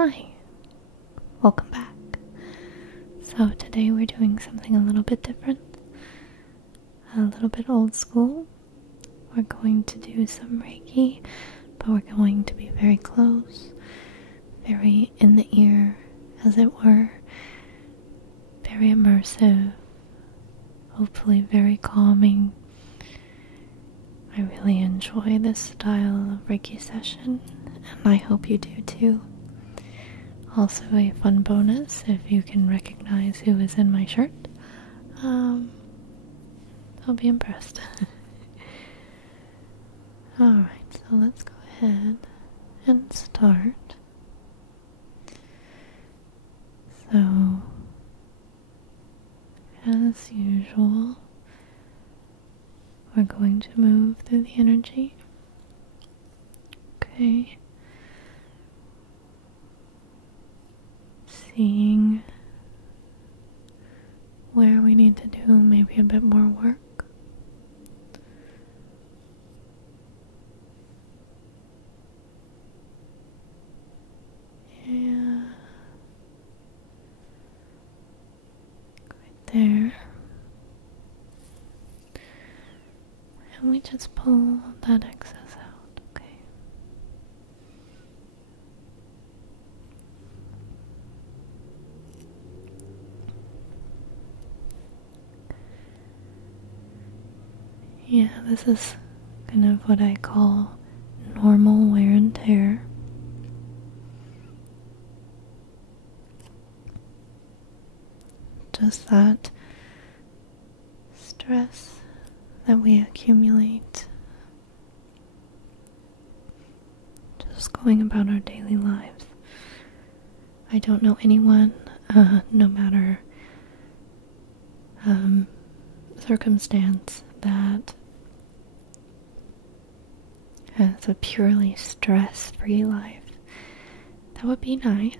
Hi, welcome back. So today we're doing something a little bit different, a little bit old school. We're going to do some Reiki, but we're going to be very close, very in the ear, as it were, very immersive, hopefully very calming. I really enjoy this style of Reiki session, and I hope you do too. Also, a fun bonus, if you can recognize who is in my shirt, I'll be impressed. Alright, so let's go ahead and start. So, as usual, we're going to move through the energy. Okay. Seeing where we need to do maybe a bit more work. Yeah. Right there. And we just pull that excess out, okay? Yeah, this is kind of what I call normal wear and tear. Just that stress that we accumulate just going about our daily lives. I don't know anyone, no matter circumstance, that has a purely stress-free life. That would be nice,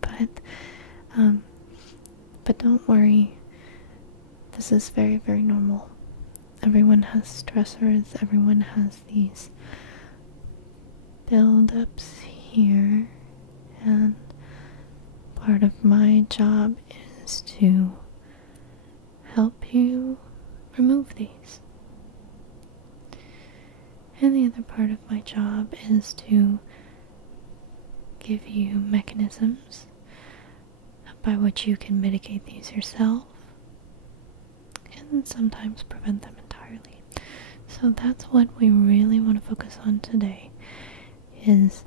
but don't worry. This is very, very normal. Everyone has stressors. Everyone has these build-ups here, and part of my job is to help you remove these. And the other part of my job is to give you mechanisms by which you can mitigate these yourself and sometimes prevent them entirely. So that's what we really want to focus on today, is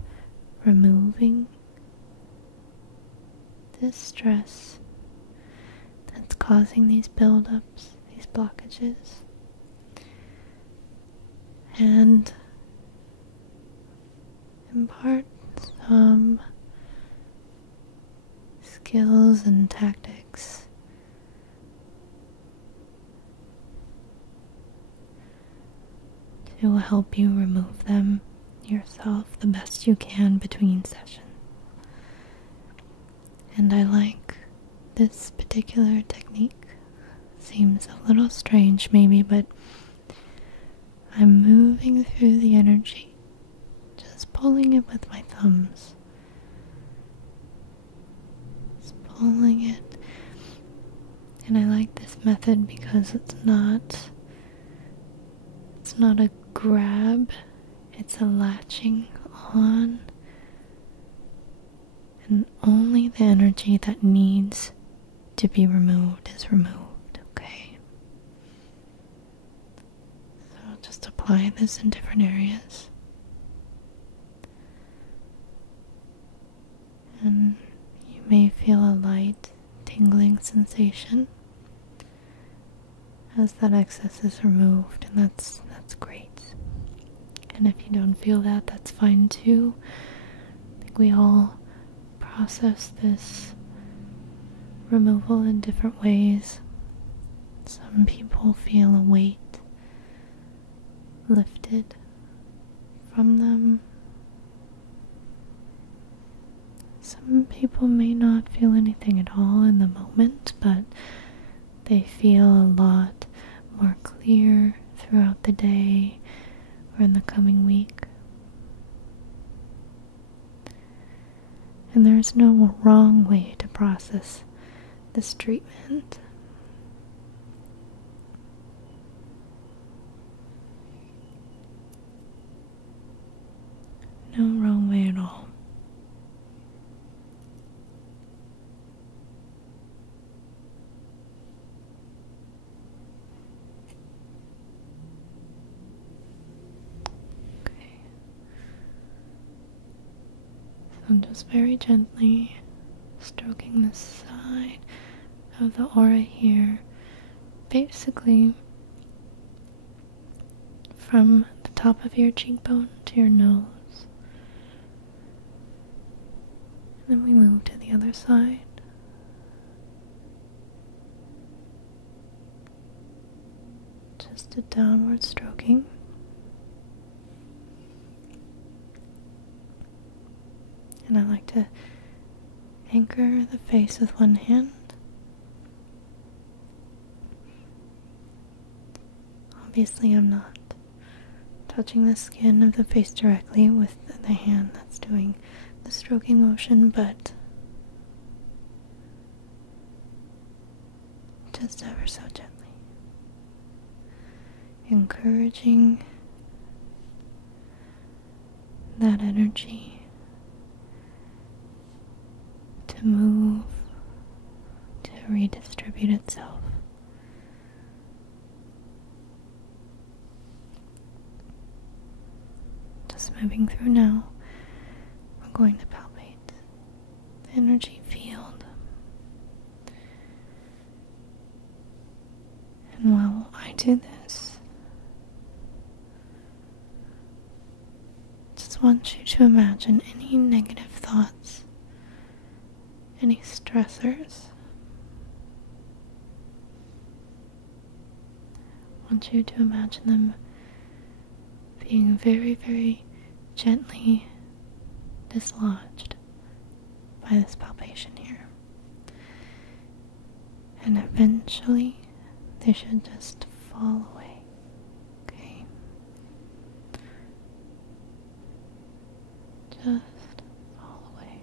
removing this stress that's causing these buildups, these blockages, and impart some skills and tactics to help you remove them yourself the best you can between sessions. And I like this particular technique. Seems a little strange maybe, but I'm moving through the energy, just pulling it with my thumbs. Just pulling it. And I like this method because it's not a grab, it's a latching on, and only the energy that needs to be removed is removed, okay? So just apply this in different areas. And you may feel a light tingling sensation as that excess is removed, and that's great. And if you don't feel that, that's fine too. I think we all process this removal in different ways. Some people feel a weight lifted from them. Some people may not feel anything at all in the moment, but they feel a lot more clear throughout the day or in the coming week. And there's no wrong way to process this treatment. No wrong way at all. Okay. So I'm just very gently stroking the side of the aura here, basically from the top of your cheekbone to your nose. And then we move to the other side. Just a downward stroking. And I like to anchor the face with one hand. Obviously, I'm not touching the skin of the face directly with the hand that's doing the stroking motion, but just ever so gently, encouraging that energy to move, to redistribute itself. Just moving through now, we're going to palpate the energy field. And while I do this, just want you to imagine any negative thoughts, any stressors. I want you to imagine them being very, very gently dislodged by this palpation here. And eventually they should just fall away. Okay? Just fall away.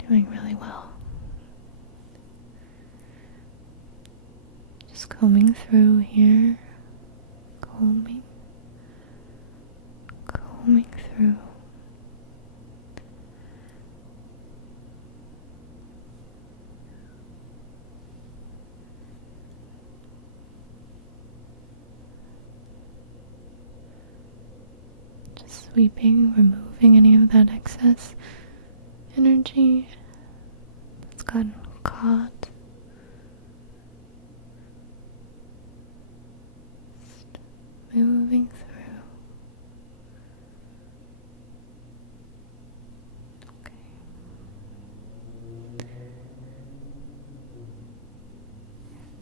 You're doing really well. Just combing through here, combing through. Just sweeping, removing any of that excess energy that's gotten caught. Moving through. Okay.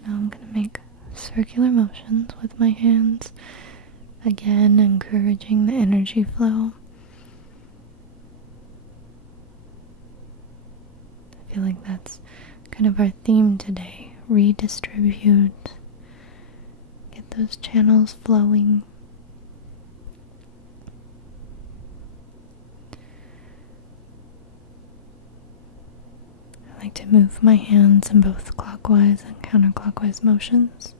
Now I'm going to make circular motions with my hands, again encouraging the energy flow. I feel like that's kind of our theme today. Redistribute. Get those channels flowing. I like to move my hands in both clockwise and counterclockwise motions.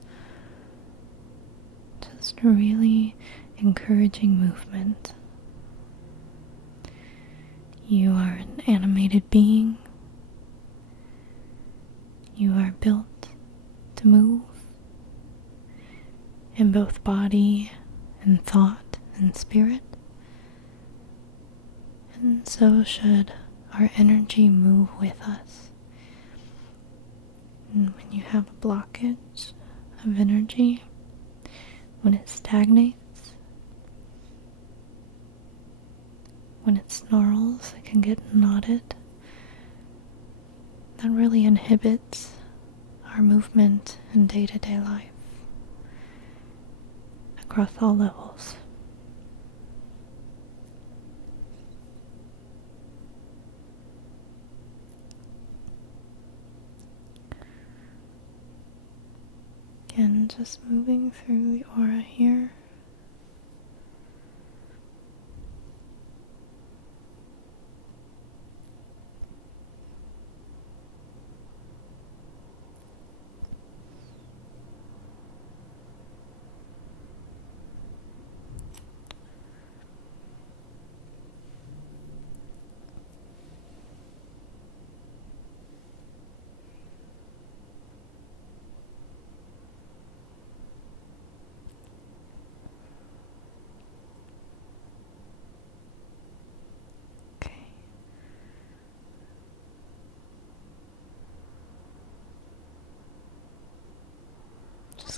Just really encouraging movement. You are an animated being. You are built to move in both body and thought and spirit. And so should our energy move with us. And when you have a blockage of energy, when it stagnates, when it snarls, it can get knotted. That really inhibits our movement in day-to-day life across all levels. Again, just moving through the aura here.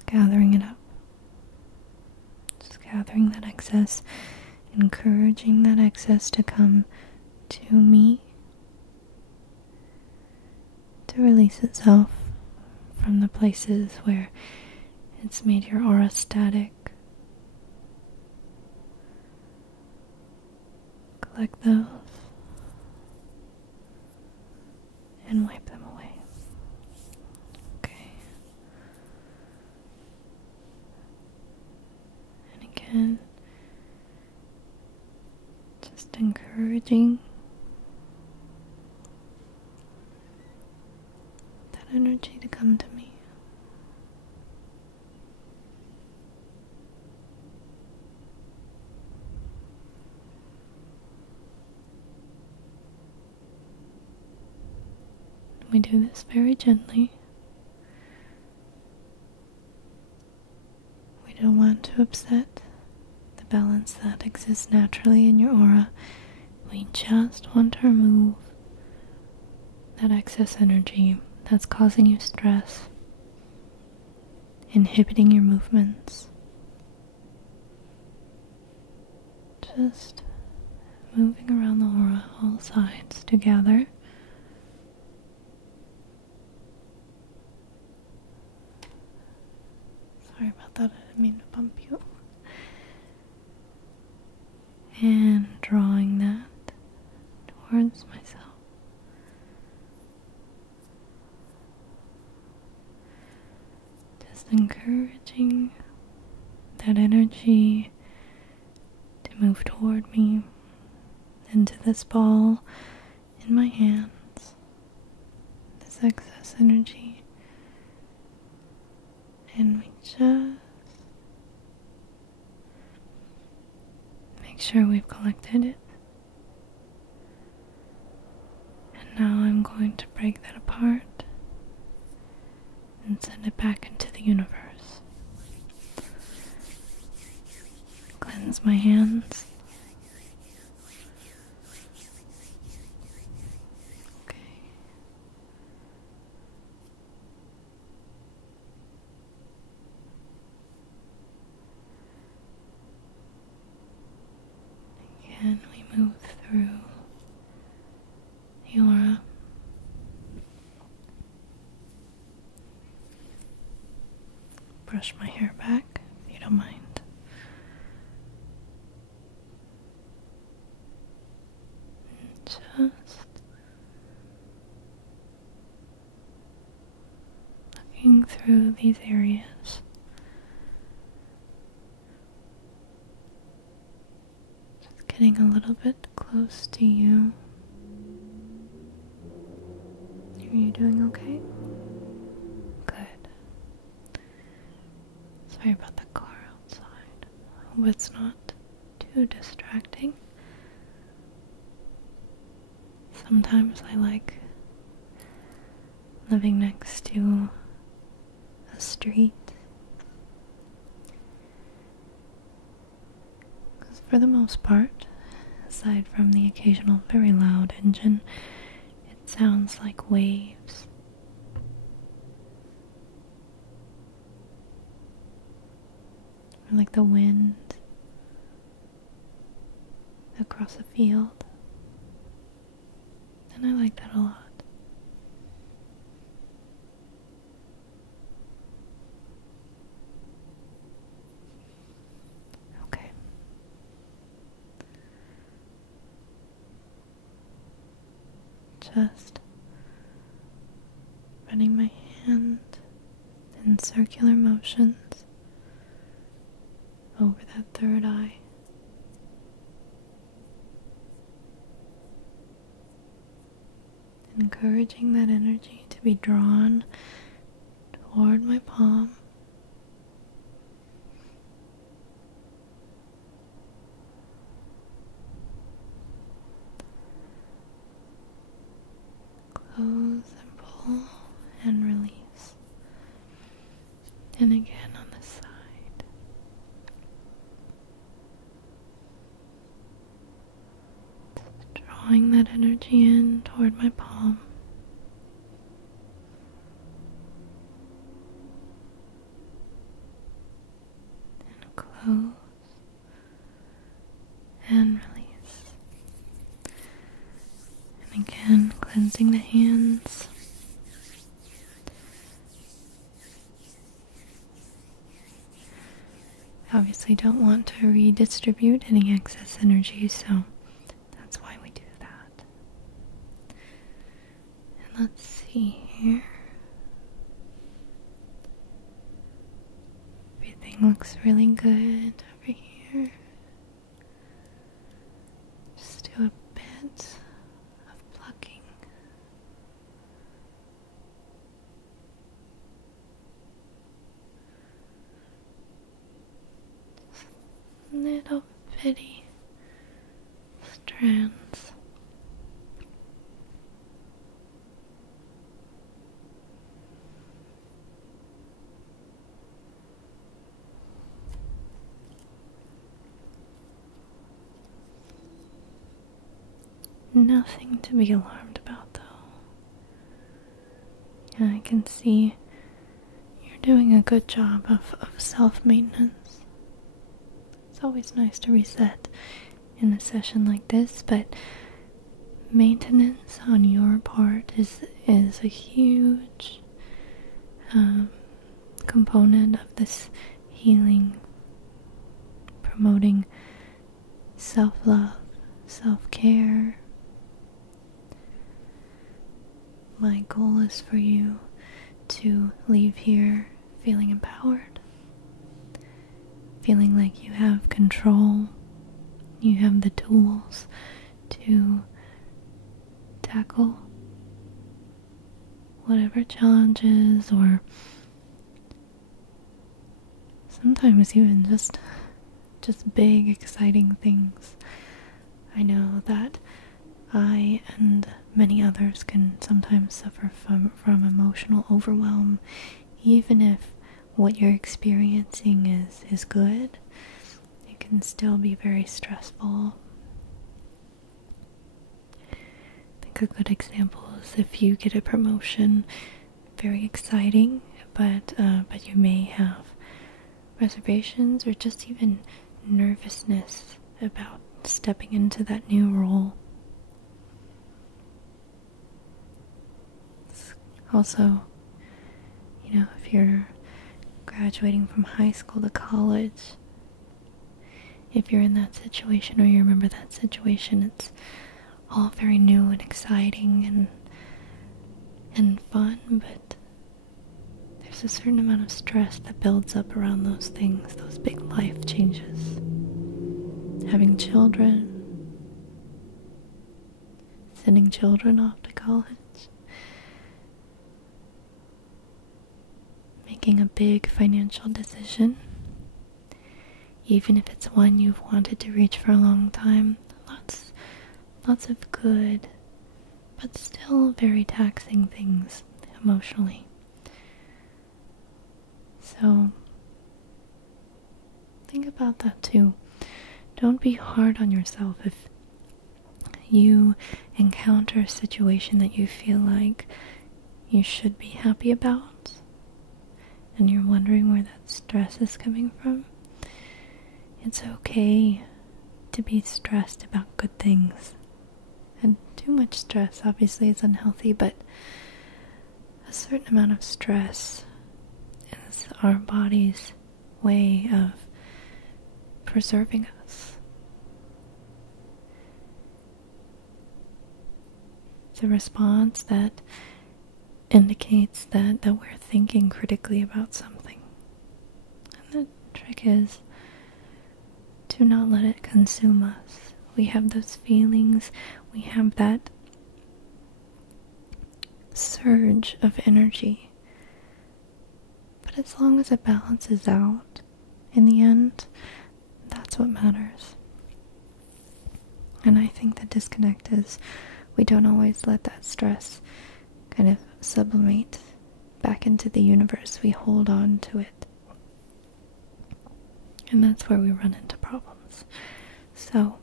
Just gathering it up. Just gathering that excess, encouraging that excess to come to me, to release itself from the places where it's made your aura static. Collect those and wipe them away. Okay. And again, just encouraging that energy to come to me. We do this very gently. We don't want to upset the balance that exists naturally in your aura. We just want to remove that excess energy that's causing you stress, inhibiting your movements. Just moving around the aura, all sides together. Sorry about that, I didn't mean to bump you. And drawing that towards myself. Just encouraging that energy to move toward me, into this ball in my hands, this excess energy. And we just make sure we've collected it. And now I'm going to break that apart and send it back into the universe. Cleanse my hands. And we move through the aura. Brush my hair back, if you don't mind. And just looking through these areas. Getting a little bit close to you. Are you doing okay? Good. Sorry about the car outside. I hope it's not too distracting. Sometimes I like living next to a street. For the most part, aside from the occasional very loud engine, it sounds like waves. Or like the wind across a field. And I like that a lot. Just running my hand in circular motions over that third eye. Encouraging that energy to be drawn toward my palm. Close and pull and release. And again on the side. Drawing that energy in toward my palm. pose and release. And again, cleansing the hands. Obviously don't want to redistribute any excess energy, so that's why we do that. And let's see here. Everything looks really good over here. Just do a bit of plucking. Little bitty strands. Nothing to be alarmed about, though. And I can see you're doing a good job of self-maintenance. It's always nice to reset in a session like this, but maintenance on your part is a huge component of this healing, promoting self-love, self-care. My goal is for you to leave here feeling empowered, feeling like you have control, you have the tools to tackle whatever challenges, or sometimes even just big exciting things. I know that I and many others can sometimes suffer from emotional overwhelm, even if what you're experiencing is good. It can still be very stressful. I think a good example is if you get a promotion, very exciting, but you may have reservations or just even nervousness about stepping into that new role. Also, if you're graduating from high school to college, if you're in that situation or you remember that situation, it's all very new and exciting and fun, but there's a certain amount of stress that builds up around those things, those big life changes. Having children, sending children off to college, making a big financial decision, even if it's one you've wanted to reach for a long time. Lots of good, but still very taxing things emotionally. So think about that too. Don't be hard on yourself if you encounter a situation that you feel like you should be happy about, and you're wondering where that stress is coming from. It's okay to be stressed about good things. And too much stress obviously is unhealthy, but a certain amount of stress is our body's way of preserving us. It's a response that indicates that we're thinking critically about something. And the trick is to not let it consume us. We have those feelings, we have that surge of energy. But as long as it balances out, in the end, that's what matters. And I think the disconnect is we don't always let that stress kind of sublimate back into the universe. We hold on to it. And that's where we run into problems. So,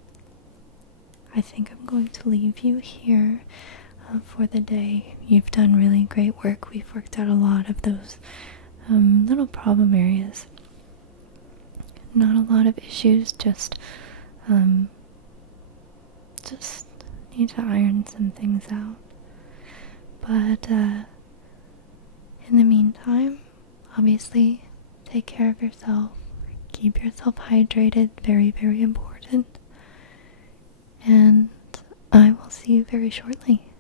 I think I'm going to leave you here for the day. You've done really great work. We've worked out a lot of those little problem areas. not a lot of issues, just need to iron some things out. But in the meantime, obviously, take care of yourself. Keep yourself hydrated, very, very important. And I will see you very shortly.